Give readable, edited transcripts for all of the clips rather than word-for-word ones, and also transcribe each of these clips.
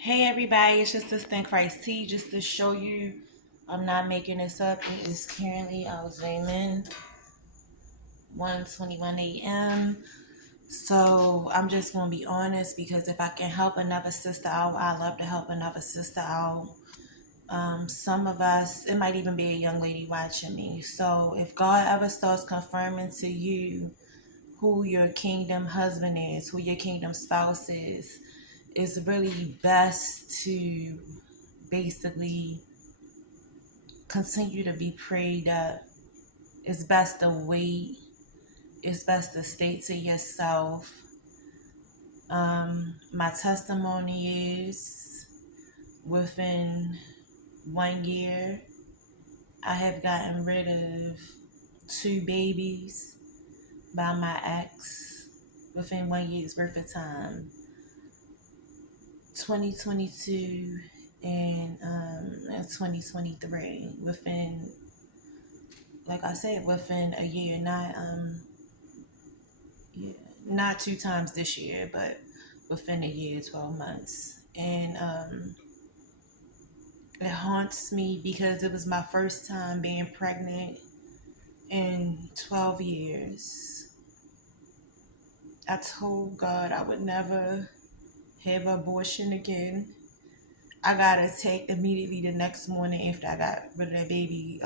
Hey everybody, it's just this thing Christ T, just to show you I'm not making this up. It is currently I was in 1:21 a.m. So I'm just gonna be honest because if I can help another sister out, I love to help another sister out. Some of us, it might even be a young lady watching me. So if God ever starts confirming to you who your kingdom husband is, who your kingdom spouse is, it's really best to basically continue to be prayed up. It's best to wait. It's best to state to yourself. My testimony is within 1 year, I have gotten rid of two babies by my ex within 1 year's worth of time. 2022 and 2023 within, like I said, within a year, yeah, not two times this year, but within a year, 12 months. And it haunts me because it was my first time being pregnant in 12 years. I told God I would never have an abortion again. I got attacked immediately the next morning after I got rid of that baby.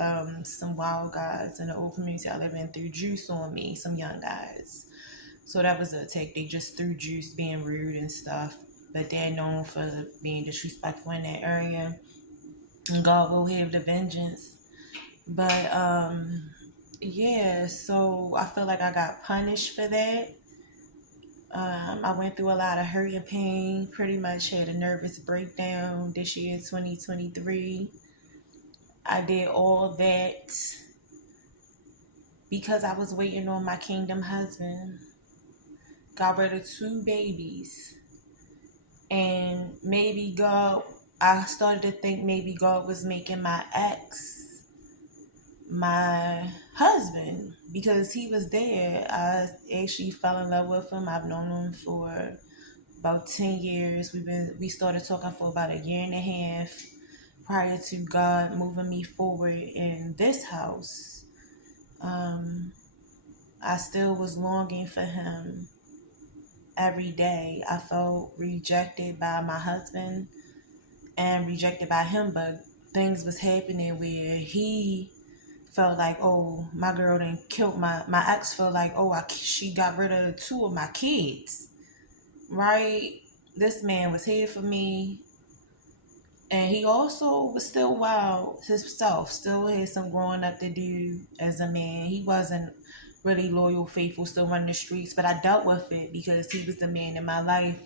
Some wild guys in the old community I live in threw juice on me, some young guys. So that was the attack. They just threw juice, being rude and stuff. But they're known for being disrespectful in that area. And God will have the vengeance. But yeah, so I feel like I got punished for that. I went through a lot of hurt and pain, pretty much had a nervous breakdown this year, 2023. I did all that because I was waiting on my kingdom husband. Got rid of two babies. And maybe God, I started to think maybe God was making my ex my husband because he was there. I actually fell in love with him. I've known him for about 10 years. We started talking for about a year and a half prior to God moving me forward in this house. I still was longing for him every day. I felt rejected by my husband and rejected by him, but things was happening where he felt like, oh, my girl done killed my ex felt like, oh, she got rid of two of my kids, right? This man was here for me, and he also was still wild himself, still had some growing up to do as a man. He wasn't really loyal, faithful, still running the streets, but I dealt with it because he was the man in my life.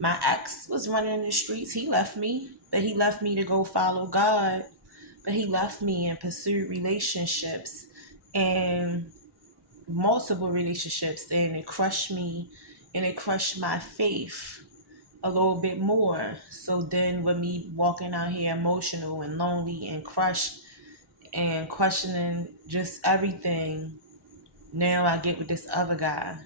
My ex was running the streets. He left me, but he left me to go follow God. But he left me and pursued relationships and multiple relationships, and it crushed me and it crushed my faith a little bit more. So then with me walking out here emotional and lonely and crushed and questioning just everything, now I get with this other guy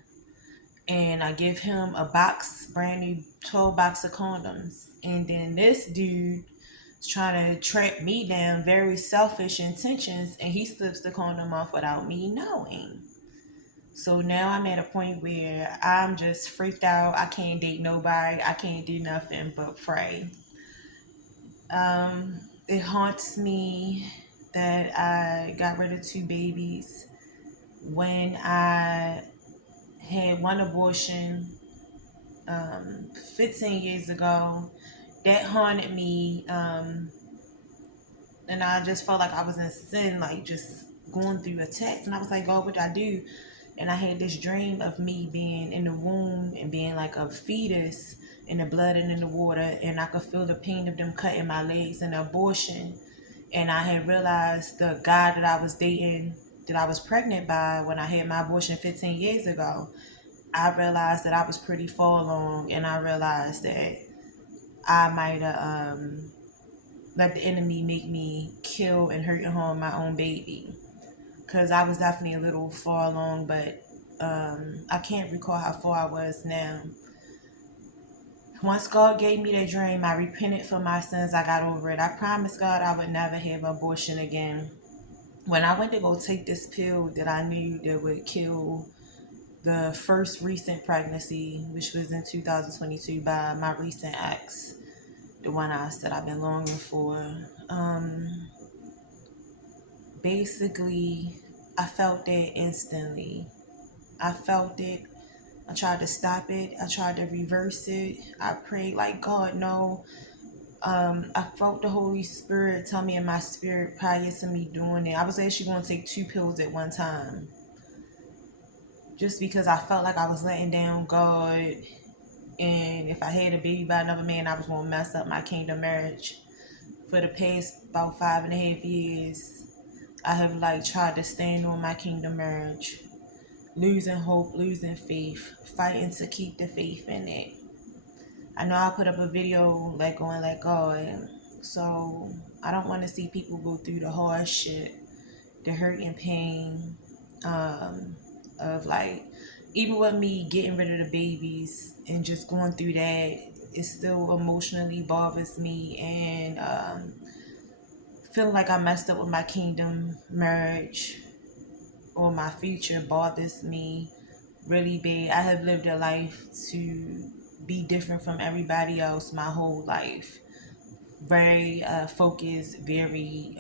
and I give him a box, brand new 12 box of condoms. And then this dude is trying to track me down, very selfish intentions, and he slips the condom off without me knowing. So now I'm at a point where I'm just freaked out. I can't date nobody. I can't do nothing but pray. It haunts me that I got rid of two babies when I had one abortion 15 years ago. That haunted me, and I just felt like I was in sin, like just going through attacks. And I was like, God, what did I do? And I had this dream of me being in the womb and being like a fetus in the blood and in the water, and I could feel the pain of them cutting my legs and the abortion. And I had realized the guy that I was dating, that I was pregnant by when I had my abortion 15 years ago, I realized that I was pretty far along, and I realized that I might have let the enemy make me kill and hurt and harm my own baby. Because I was definitely a little far along, but I can't recall how far I was now. Once God gave me that dream, I repented for my sins. I got over it. I promised God I would never have an abortion again. When I went to go take this pill that I knew that would kill the first recent pregnancy, which was in 2022 by my recent ex, the one I said I've been longing for. Basically, I felt it instantly. I felt it. I tried to stop it. I tried to reverse it. I prayed like, God, no. I felt the Holy Spirit tell me in my spirit prior to me doing it. I was actually going to take 2 pills at one time. Just because I felt like I was letting down God. And if I had a baby by another man, I was going to mess up my kingdom marriage. For the past about 5.5 years, I have like tried to stand on my kingdom marriage. Losing hope, losing faith, fighting to keep the faith in it. I know I put up a video, let go and let go. And so I don't want to see people go through the hard shit, the hurt and pain of like, even with me getting rid of the babies and just going through that, it still emotionally bothers me. And feeling like I messed up with my kingdom marriage or my future bothers me really bad. I have lived a life to be different from everybody else my whole life. Very focused, very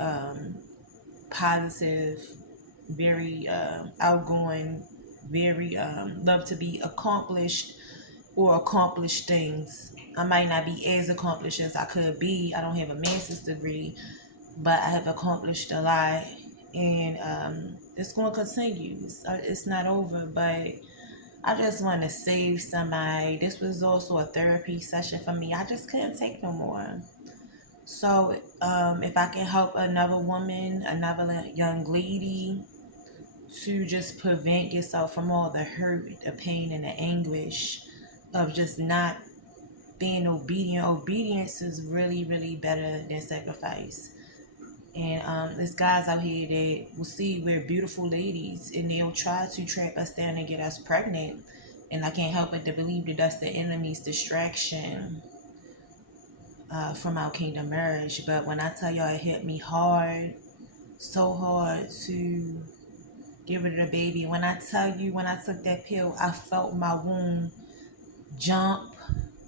positive, very outgoing, very love to be accomplished or accomplish things. I might not be as accomplished as I could be. I don't have a master's degree, but I have accomplished a lot, and it's going to continue. It's not over, but I just want to save somebody. This was also a therapy session for me. I just couldn't take no more. So, if I can help another woman, another young lady, to just prevent yourself from all the hurt, the pain, and the anguish of just not being obedient. Obedience is really, really better than sacrifice. And there's guys out here that will see we're beautiful ladies and they'll try to trap us down and get us pregnant. And I can't help but to believe that that's the enemy's distraction from our kingdom marriage. But when I tell y'all it hit me hard, so hard to get rid of the baby. When I tell you, when I took that pill, I felt my womb jump.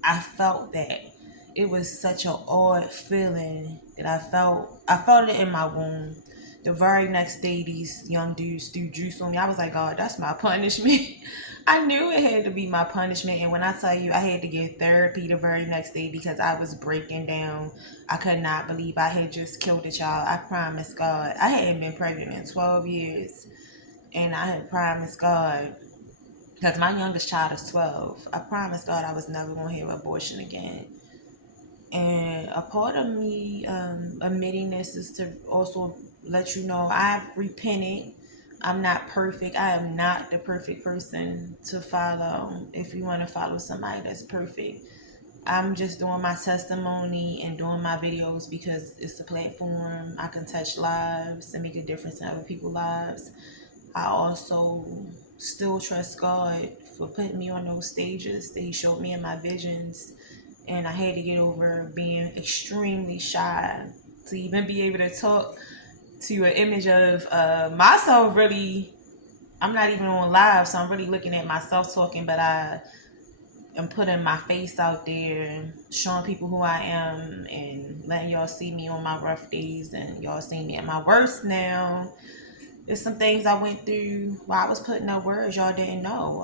I felt that. It was such an odd feeling that I felt it in my womb. The very next day, these young dudes threw juice on me. I was like, God, that's my punishment. I knew it had to be my punishment. And when I tell you, I had to get therapy the very next day because I was breaking down. I could not believe I had just killed a child. I promised God. I hadn't been pregnant in 12 years. And I had promised God, because my youngest child is 12. I promised God I was never going to have an abortion again. And a part of me admitting this is to also let you know I've repented. I'm not perfect. I am not the perfect person to follow if you want to follow somebody that's perfect. I'm just doing my testimony and doing my videos because it's a platform. I can touch lives and make a difference in other people's lives. I also still trust God for putting me on those stages that He showed me in my visions. And I had to get over being extremely shy to even be able to talk to an image of myself. Really, I'm not even on live, so I'm really looking at myself talking, but I am putting my face out there, showing people who I am, and letting y'all see me on my rough days, and y'all see me at my worst now. There's some things I went through while I was putting up words y'all didn't know.